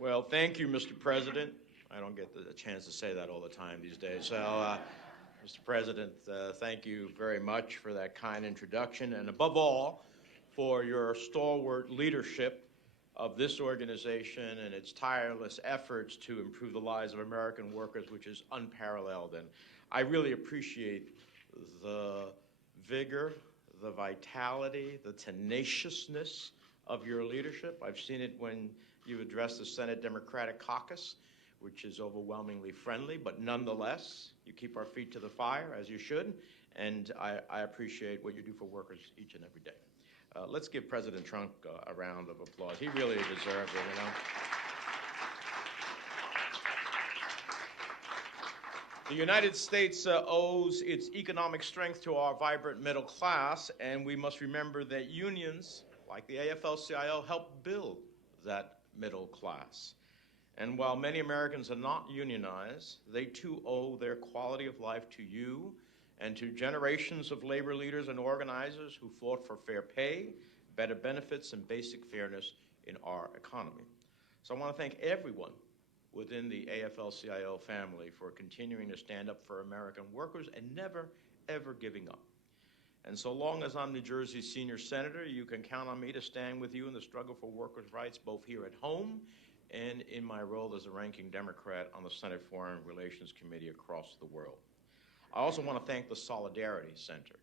Well, thank you, Mr. President. I don't get the chance to say that all the time these days. So, Mr. President, thank you very much for that kind introduction, and above all, for your stalwart leadership of this organization and its tireless efforts to improve the lives of American workers, which is unparalleled. And I really appreciate the vigor, the vitality, the tenaciousness of your leadership. I've seen it when you address the Senate Democratic Caucus, which is overwhelmingly friendly, but nonetheless, you keep our feet to the fire, as you should, and I appreciate what you do for workers each and every day. Let's give President Trump a round of applause. He really deserves it, you know. The United States owes its economic strength to our vibrant middle class, and we must remember that unions, like the AFL-CIO, help build that middle class. And while many Americans are not unionized, they too owe their quality of life to you and to generations of labor leaders and organizers who fought for fair pay, better benefits, and basic fairness in our economy. So I want to thank everyone within the AFL-CIO family for continuing to stand up for American workers and never, ever giving up. And so long as I'm New Jersey's senior senator, you can count on me to stand with you in the struggle for workers' rights, both here at home and in my role as a ranking Democrat on the Senate Foreign Relations Committee across the world. I also want to thank the Solidarity Center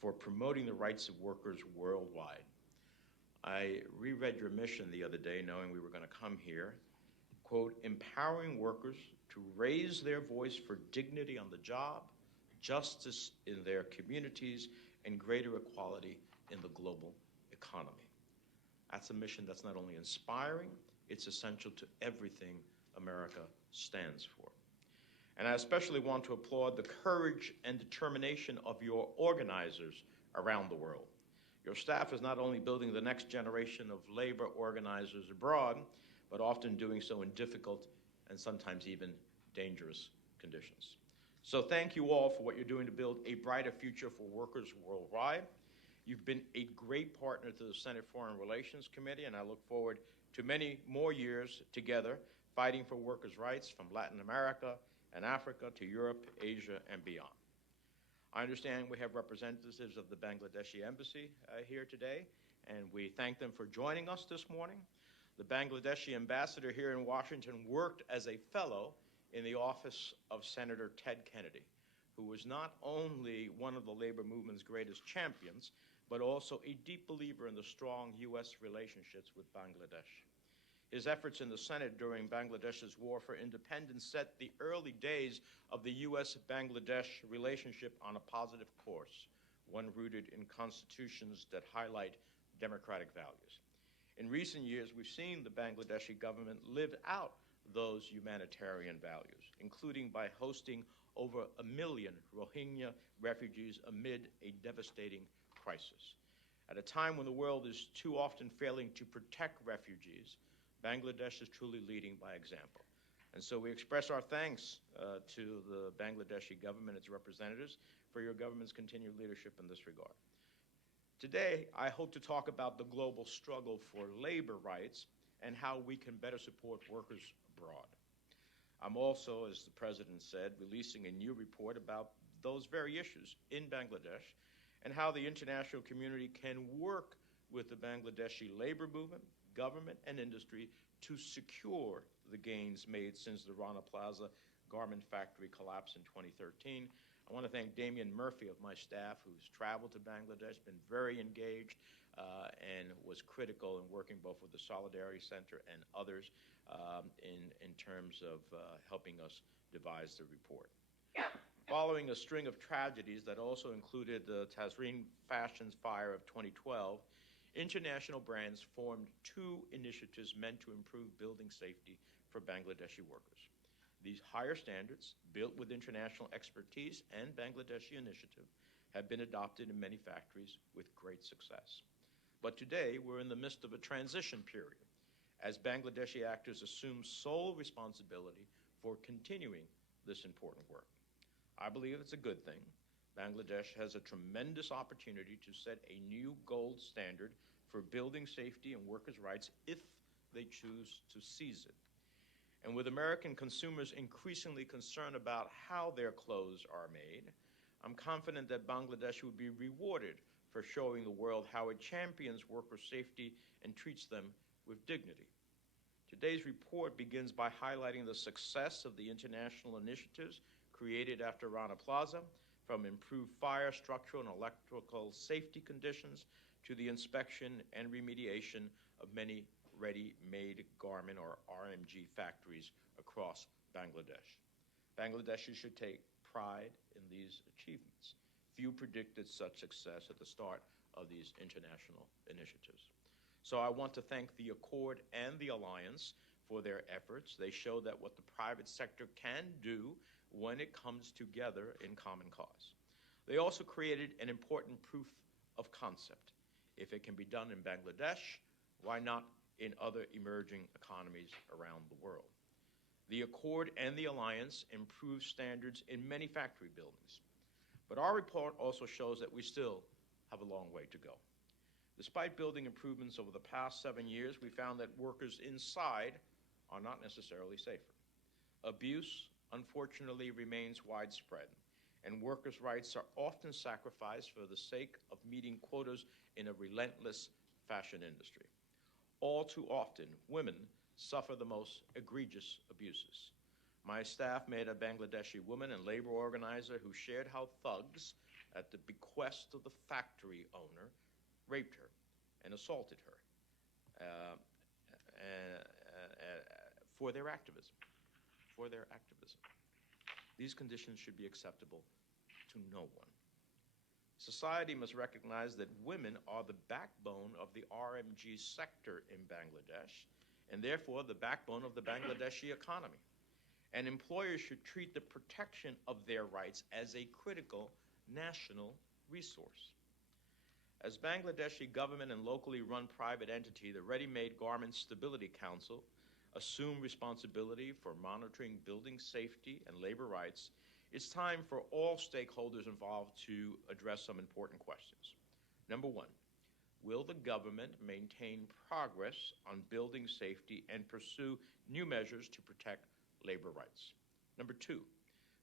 for promoting the rights of workers worldwide. I reread your mission the other day knowing we were going to come here, quote, empowering workers to raise their voice for dignity on the job, justice in their communities, and greater equality in the global economy. That's a mission that's not only inspiring, it's essential to everything America stands for. And I especially want to applaud the courage and determination of your organizers around the world. Your staff is not only building the next generation of labor organizers abroad, but often doing so in difficult and sometimes even dangerous conditions. So thank you all for what you're doing to build a brighter future for workers worldwide. You've been a great partner to the Senate Foreign Relations Committee, and I look forward to many more years together fighting for workers' rights from Latin America and Africa to Europe, Asia, and beyond. I understand we have representatives of the Bangladeshi embassy here today, and we thank them for joining us this morning. The Bangladeshi ambassador here in Washington worked as a fellow in the office of Senator Ted Kennedy, who was not only one of the labor movement's greatest champions, but also a deep believer in the strong U.S. relationships with Bangladesh. His efforts in the Senate during Bangladesh's war for independence set the early days of the U.S.-Bangladesh relationship on a positive course, one rooted in constitutions that highlight democratic values. In recent years, we've seen the Bangladeshi government live out those humanitarian values, including by hosting over 1 million Rohingya refugees amid a devastating crisis. At a time when the world is too often failing to protect refugees, Bangladesh is truly leading by example. And so we express our thanks to the Bangladeshi government and its representatives for your government's continued leadership in this regard. Today, I hope to talk about the global struggle for labor rights and how we can better support workers abroad. I'm also, as the President said, releasing a new report about those very issues in Bangladesh and how the international community can work with the Bangladeshi labor movement, government, and industry to secure the gains made since the Rana Plaza garment factory collapse in 2013. I want to thank Damian Murphy of my staff, who's traveled to Bangladesh, been very engaged, and was critical in working both with the Solidarity Center and others in terms of helping us devise the report. Following a string of tragedies that also included the Tazreen Fashions fire of 2012, international brands formed 2 initiatives meant to improve building safety for Bangladeshi workers. These higher standards, built with international expertise and Bangladeshi initiative, have been adopted in many factories with great success. But today, we're in the midst of a transition period as Bangladeshi actors assume sole responsibility for continuing this important work. I believe it's a good thing. Bangladesh has a tremendous opportunity to set a new gold standard for building safety and workers' rights if they choose to seize it. And with American consumers increasingly concerned about how their clothes are made, I'm confident that Bangladesh would be rewarded for showing the world how it champions worker safety and treats them with dignity. Today's report begins by highlighting the success of the international initiatives created after Rana Plaza, from improved fire, structural, and electrical safety conditions to the inspection and remediation of many ready-made garment or RMG factories across Bangladesh. Bangladeshis should take pride in these achievements. Few predicted such success at the start of these international initiatives. So I want to thank the Accord and the Alliance for their efforts. They show that what the private sector can do when it comes together in common cause. They also created an important proof of concept. If it can be done in Bangladesh, why not in other emerging economies around the world? The Accord and the Alliance improve standards in many factory buildings. But our report also shows that we still have a long way to go. Despite building improvements over the past 7 years, we found that workers inside are not necessarily safer. Abuse, unfortunately, remains widespread, and workers' rights are often sacrificed for the sake of meeting quotas in a relentless fashion industry. All too often, women suffer the most egregious abuses. My staff met a Bangladeshi woman and labor organizer who shared how thugs, at the bequest of the factory owner, raped her and assaulted her for their activism. These conditions should be acceptable to no one. Society must recognize that women are the backbone of the RMG sector in Bangladesh, and therefore the backbone of the Bangladeshi economy. And employers should treat the protection of their rights as a critical national resource. As Bangladeshi government and locally run private entity, the Ready-Made Garment Stability Council assumed responsibility for monitoring building safety and labor rights. It's time for all stakeholders involved to address some important questions. Number one, will the government maintain progress on building safety and pursue new measures to protect labor rights? Number two,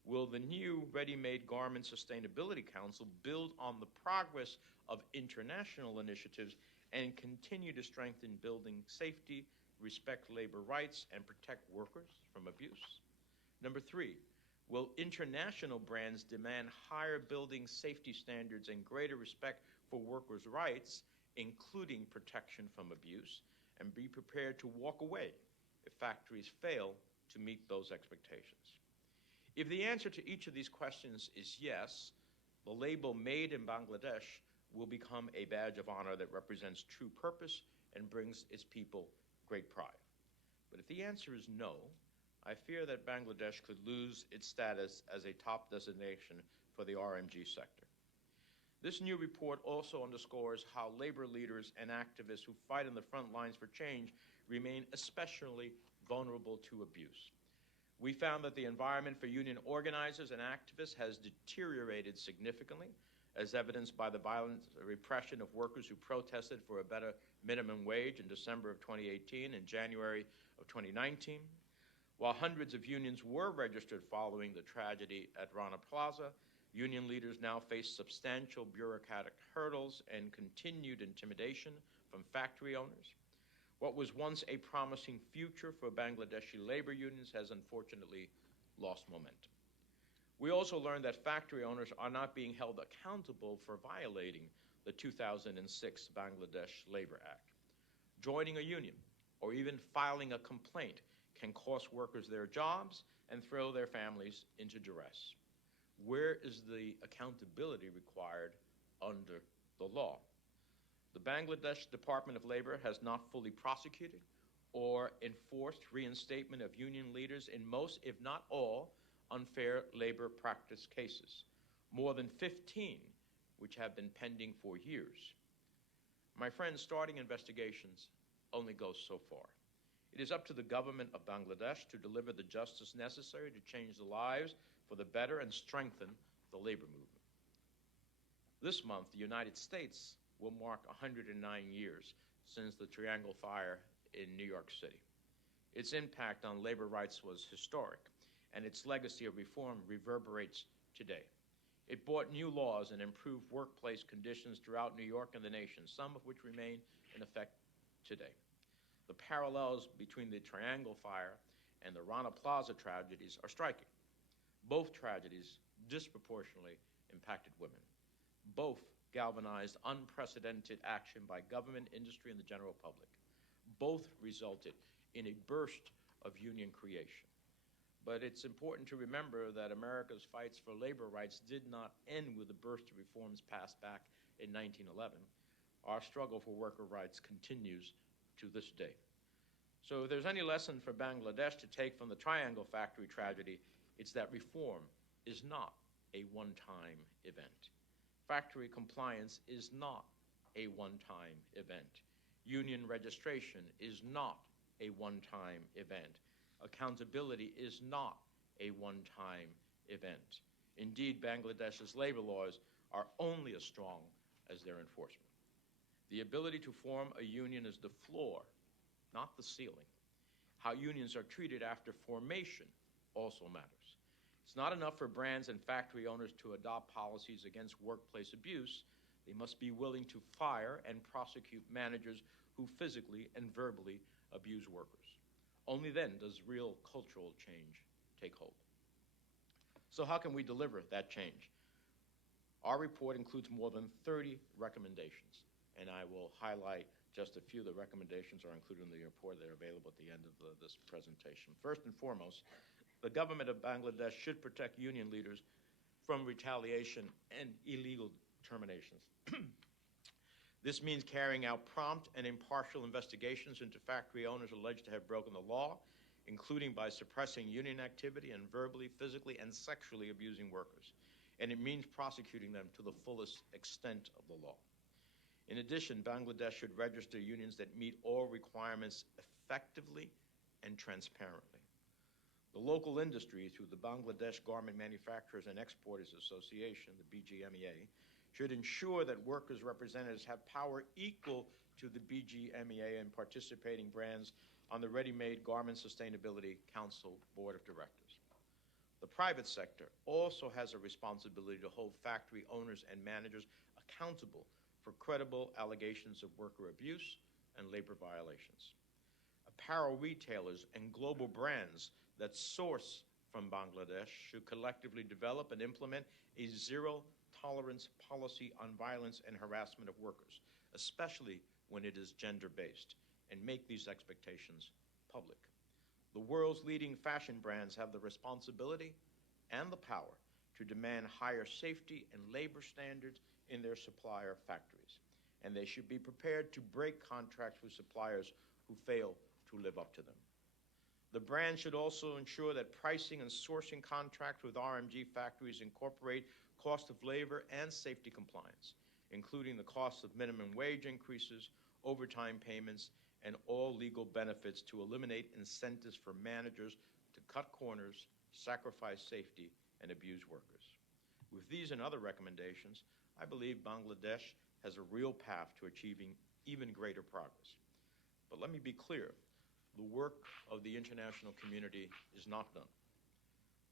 will the new Ready-Made Garment Sustainability Council build on the progress of international initiatives and continue to strengthen building safety, respect labor rights, and protect workers from abuse? Number three, will international brands demand higher building safety standards and greater respect for workers' rights, including protection from abuse, and be prepared to walk away if factories fail to meet those expectations? If the answer to each of these questions is yes, the label "Made in Bangladesh" will become a badge of honor that represents true purpose and brings its people great pride. But if the answer is no, I fear that Bangladesh could lose its status as a top destination for the RMG sector. This new report also underscores how labor leaders and activists who fight on the front lines for change remain especially vulnerable to abuse. We found that the environment for union organizers and activists has deteriorated significantly, as evidenced by the violent repression of workers who protested for a better minimum wage in December of 2018 and January of 2019. While hundreds of unions were registered following the tragedy at Rana Plaza, union leaders now face substantial bureaucratic hurdles and continued intimidation from factory owners. What was once a promising future for Bangladeshi labor unions has unfortunately lost momentum. We also learned that factory owners are not being held accountable for violating the 2006 Bangladesh Labor Act. Joining a union or even filing a complaint can cost workers their jobs and throw their families into duress. Where is the accountability required under the law? The Bangladesh Department of Labor has not fully prosecuted or enforced reinstatement of union leaders in most, if not all, unfair labor practice cases, more than 15 which have been pending for years. My friends, starting investigations only goes so far. It is up to the government of Bangladesh to deliver the justice necessary to change the lives for the better and strengthen the labor movement. This month, the United States will mark 109 years since the Triangle Fire in New York City. Its impact on labor rights was historic, and its legacy of reform reverberates today. It brought new laws and improved workplace conditions throughout New York and the nation, some of which remain in effect today. The parallels between the Triangle Fire and the Rana Plaza tragedies are striking. Both tragedies disproportionately impacted women. Both galvanized unprecedented action by government, industry, and the general public. Both resulted in a burst of union creation. But it's important to remember that America's fights for labor rights did not end with the burst of reforms passed back in 1911. Our struggle for worker rights continues to this day. So if there's any lesson for Bangladesh to take from the Triangle Factory tragedy, it's that reform is not a one-time event. Factory compliance is not a one-time event. Union registration is not a one-time event. Accountability is not a one-time event. Indeed, Bangladesh's labor laws are only as strong as their enforcement. The ability to form a union is the floor, not the ceiling. How unions are treated after formation also matters. It's not enough for brands and factory owners to adopt policies against workplace abuse. They must be willing to fire and prosecute managers who physically and verbally abuse workers. Only then does real cultural change take hold. So how can we deliver that change? Our report includes more than 30 recommendations, and I will highlight just a few. The recommendations are included in the report. They're available at the end of this presentation. First and foremost, the government of Bangladesh should protect union leaders from retaliation and illegal terminations. This means carrying out prompt and impartial investigations into factory owners alleged to have broken the law, including by suppressing union activity and verbally, physically, and sexually abusing workers. And it means prosecuting them to the fullest extent of the law. In addition, Bangladesh should register unions that meet all requirements effectively and transparently. The local industry, through the Bangladesh Garment Manufacturers and Exporters Association, the BGMEA, should ensure that workers' representatives have power equal to the BGMEA and participating brands on the Ready-Made Garment Sustainability Council Board of Directors. The private sector also has a responsibility to hold factory owners and managers accountable for credible allegations of worker abuse and labor violations. Apparel retailers and global brands that source from Bangladesh should collectively develop and implement a zero-tolerance policy on violence and harassment of workers, especially when it is gender-based, and make these expectations public. The world's leading fashion brands have the responsibility and the power to demand higher safety and labor standards in their supplier factories, and they should be prepared to break contracts with suppliers who fail to live up to them. The brand should also ensure that pricing and sourcing contracts with RMG factories incorporate cost of labor and safety compliance, including the cost of minimum wage increases, overtime payments, and all legal benefits to eliminate incentives for managers to cut corners, sacrifice safety, and abuse workers. With these and other recommendations, I believe Bangladesh has a real path to achieving even greater progress. But let me be clear, the work of the international community is not done.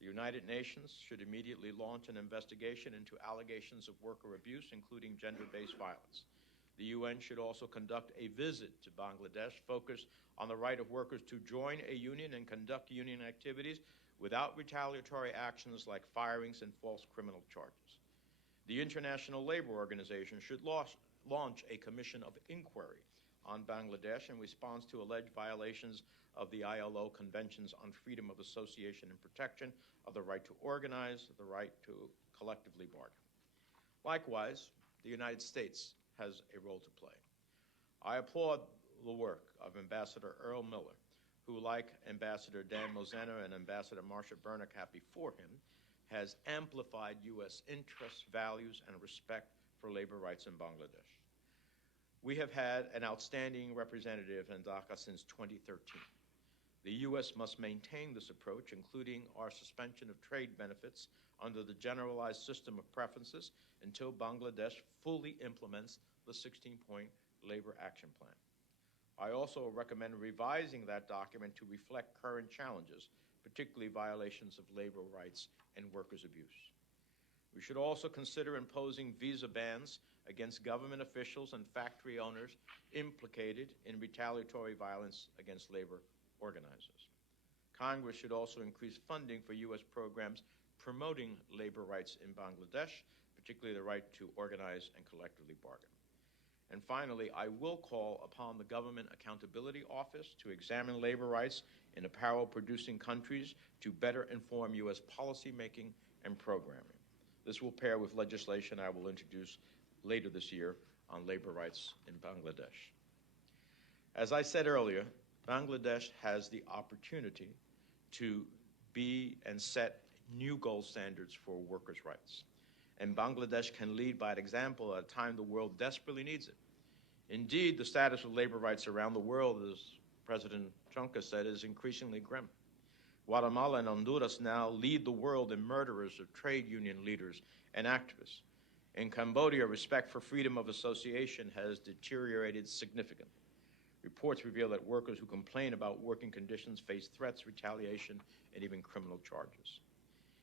The United Nations should immediately launch an investigation into allegations of worker abuse, including gender-based violence. The UN should also conduct a visit to Bangladesh focused on the right of workers to join a union and conduct union activities without retaliatory actions like firings and false criminal charges. The International Labor Organization should launch a commission of inquiry on Bangladesh in response to alleged violations of the ILO Conventions on Freedom of Association and Protection of the right to organize, the right to collectively bargain. Likewise, the United States has a role to play. I applaud the work of Ambassador Earl Miller, who, like Ambassador Dan Mosena and Ambassador Marsha Bernacat before him, has amplified U.S. interests, values, and respect for labor rights in Bangladesh. We have had an outstanding representative in Dhaka since 2013. The U.S. must maintain this approach, including our suspension of trade benefits under the Generalized System of Preferences until Bangladesh fully implements the 16-point Labor Action Plan. I also recommend revising that document to reflect current challenges, particularly violations of labor rights and workers' abuse. We should also consider imposing visa bans against government officials and factory owners implicated in retaliatory violence against labor organizers. Congress should also increase funding for U.S. programs promoting labor rights in Bangladesh, particularly the right to organize and collectively bargain. And finally, I will call upon the Government Accountability Office to examine labor rights in apparel-producing countries to better inform U.S. policymaking and programming. This will pair with legislation I will introduce later this year on labor rights in Bangladesh. As I said earlier, Bangladesh has the opportunity to be and set new gold standards for workers' rights. And Bangladesh can lead by example at a time the world desperately needs it. Indeed, the status of labor rights around the world, as President Trump said, is increasingly grim. Guatemala and Honduras now lead the world in murderers of trade union leaders and activists. In Cambodia, respect for freedom of association has deteriorated significantly. Reports reveal that workers who complain about working conditions face threats, retaliation, and even criminal charges.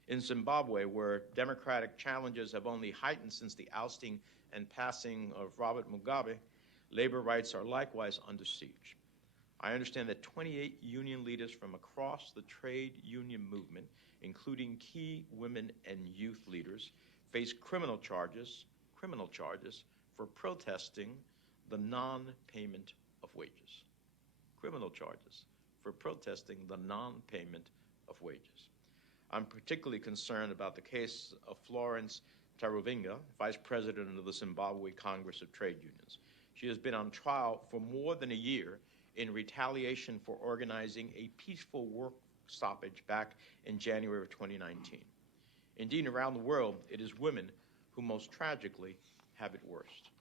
In Zimbabwe, where democratic challenges have only heightened since the ousting and passing of Robert Mugabe, labor rights are likewise under siege. I understand that 28 union leaders from across the trade union movement, including key women and youth leaders, face criminal charges for protesting the non-payment of wages. Criminal charges for protesting the non-payment of wages. I'm particularly concerned about the case of Florence Taruvinga, Vice President of the Zimbabwe Congress of Trade Unions. She has been on trial for more than a year in retaliation for organizing a peaceful work stoppage back in January of 2019. Indeed, around the world, it is women who most tragically have it worst.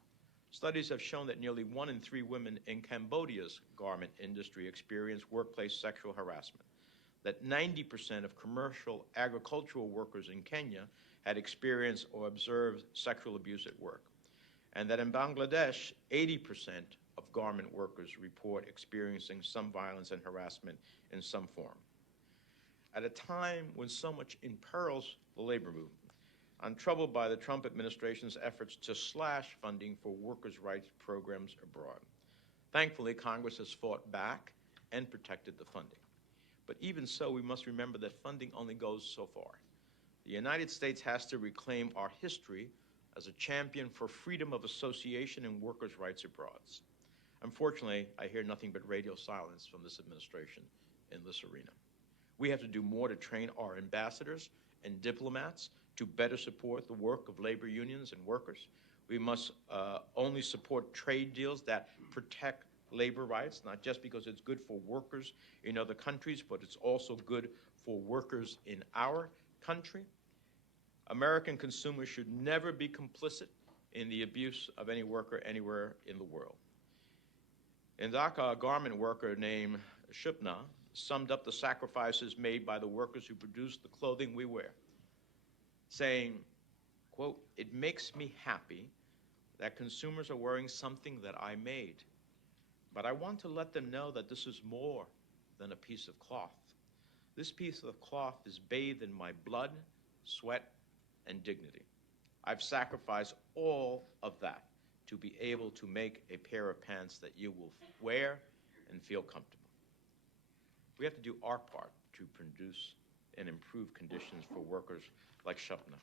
Studies have shown that nearly 1 in 3 women in Cambodia's garment industry experience workplace sexual harassment, that 90% of commercial agricultural workers in Kenya had experienced or observed sexual abuse at work, and that in Bangladesh, 80% of garment workers report experiencing some violence and harassment in some form. At a time when so much imperils the labor movement, I'm troubled by the Trump administration's efforts to slash funding for workers' rights programs abroad. Thankfully, Congress has fought back and protected the funding. But even so, we must remember that funding only goes so far. The United States has to reclaim our history as a champion for freedom of association and workers' rights abroad. Unfortunately, I hear nothing but radio silence from this administration in this arena. We have to do more to train our ambassadors and diplomats to better support the work of labor unions and workers. We must only support trade deals that protect labor rights, not just because it's good for workers in other countries, but it's also good for workers in our country. American consumers should never be complicit in the abuse of any worker anywhere in the world. In Dhaka, a garment worker named Shupna summed up the sacrifices made by the workers who produce the clothing we wear, saying, quote, "It makes me happy that consumers are wearing something that I made. But I want to let them know that this is more than a piece of cloth. This piece of cloth is bathed in my blood, sweat, and dignity. I've sacrificed all of that to be able to make a pair of pants that you will wear and feel comfortable." We have to do our part to produce and improve conditions for workers like Shupna.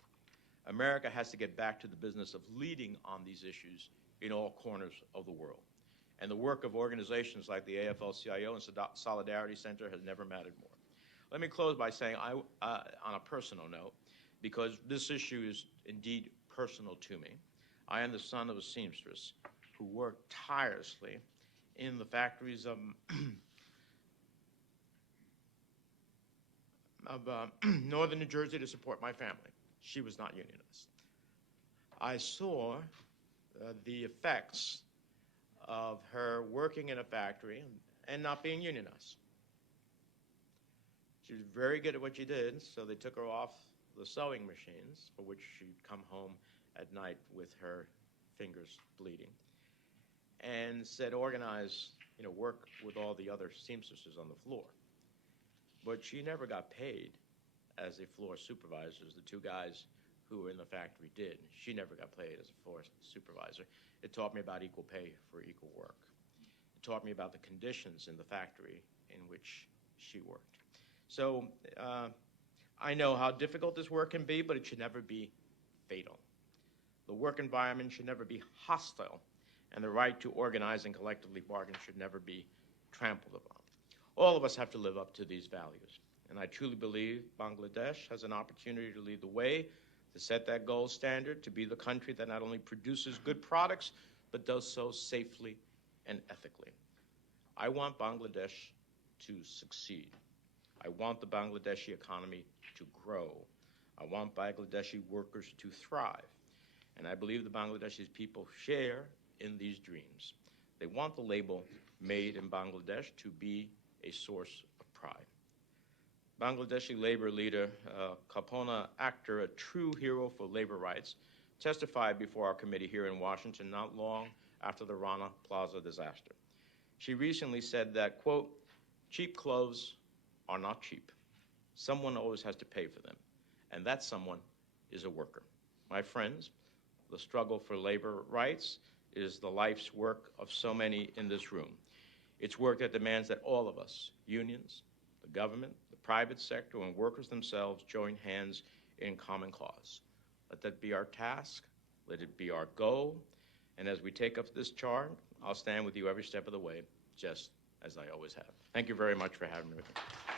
America has to get back to the business of leading on these issues in all corners of the world. And the work of organizations like the AFL-CIO and Solidarity Center has never mattered more. Let me close by saying, on a personal note, because this issue is indeed personal to me, I am the son of a seamstress who worked tirelessly in the factories of northern New Jersey to support my family. She was not unionized. I saw the effects of her working in a factory and not being unionized. She was very good at what she did, so they took her off the sewing machines, for which she'd come home at night with her fingers bleeding, and said, organize work with all the other seamstresses on the floor. But she never got paid as a floor supervisor, as the two guys who were in the factory did. She never got paid as a floor supervisor. It taught me about equal pay for equal work. It taught me about the conditions in the factory in which she worked. So I know how difficult this work can be, but it should never be fatal. The work environment should never be hostile, and the right to organize and collectively bargain should never be trampled upon. All of us have to live up to these values, and I truly believe Bangladesh has an opportunity to lead the way, to set that gold standard, to be the country that not only produces good products, but does so safely and ethically. I want Bangladesh to succeed. I want the Bangladeshi economy to grow. I want Bangladeshi workers to thrive. And I believe the Bangladeshi people share in these dreams. They want the label "Made in Bangladesh" to be a source of pride. Bangladeshi labor leader Kalpana Akhtar, a true hero for labor rights, testified before our committee here in Washington not long after the Rana Plaza disaster. She recently said that, quote, "Cheap clothes are not cheap. Someone always has to pay for them, and that someone is a worker." My friends, the struggle for labor rights is the life's work of so many in this room. It's work that demands that all of us, unions, the government, the private sector, and workers themselves join hands in common cause. Let that be our task. Let it be our goal. And as we take up this charge, I'll stand with you every step of the way, just as I always have. Thank you very much for having me with me.